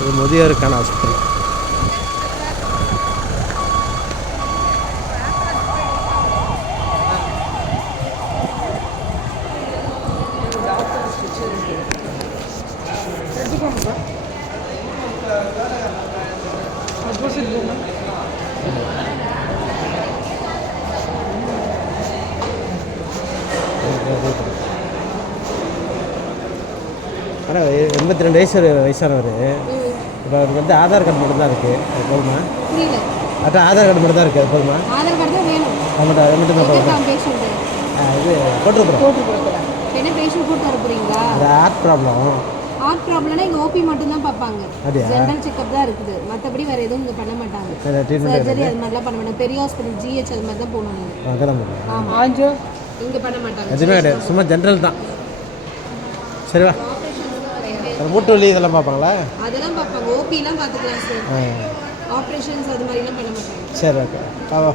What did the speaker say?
இது முதியோருக்கான ஆஸ்பத்திரி ஆனால் எண்பத்தி ரெண்டு வயசு வயசானவர். இப்போ அவருக்கு வந்து ஆதார் கார்டு மட்டும் தான் இருக்குது அது போதுமா? புரியல. அதான் ஆதார் கார்டு மட்டும் தான் இருக்குது அது போதுமா? ஆதார் கார்டு தான் வேணும். அவங்கள்ட்ட அது மட்டும் தான் போதுமா? இது போட்டுருக்குறோம். என்ன பேஷண்ட் கூட்டு வர போறீங்களா? அது ஹார்ட் ப்ராப்ளம் ஹார்ட் ப்ராப்ளம்னா இங்கே ஓபி மட்டும் தான் பார்ப்பாங்க. அப்படியா? ஜென்ரல் செக்அப் தான் இருக்குது. மற்றபடி வேற எதுவும் இங்கே பண்ண மாட்டாங்க. சர்ஜரி அது மாதிரிலாம் பண்ண மாட்டாங்க. பெரிய ஹாஸ்பிட்டல் ஜிஹெச் அது மாதிரி தான் போகணும். நீங்கள் ஆமாம் ஆஞ்சோ? இங்கே பண்ண மாட்டாங்க. எதுவுமே கிடையாது. சும்மா ஜென்ரல் தான். சரிவா மூட்டு வலி இதெல்லாம் பார்ப்பாங்களா? அதெல்லாம் பார்ப்பாங்க. ஓபிலாம் பார்த்துக்கலாம் சார் ஆப்ரேஷன்ஸ் அது மாதிரிலாம் பண்ண மாட்டாங்க. சரி ஓகே. ஆவா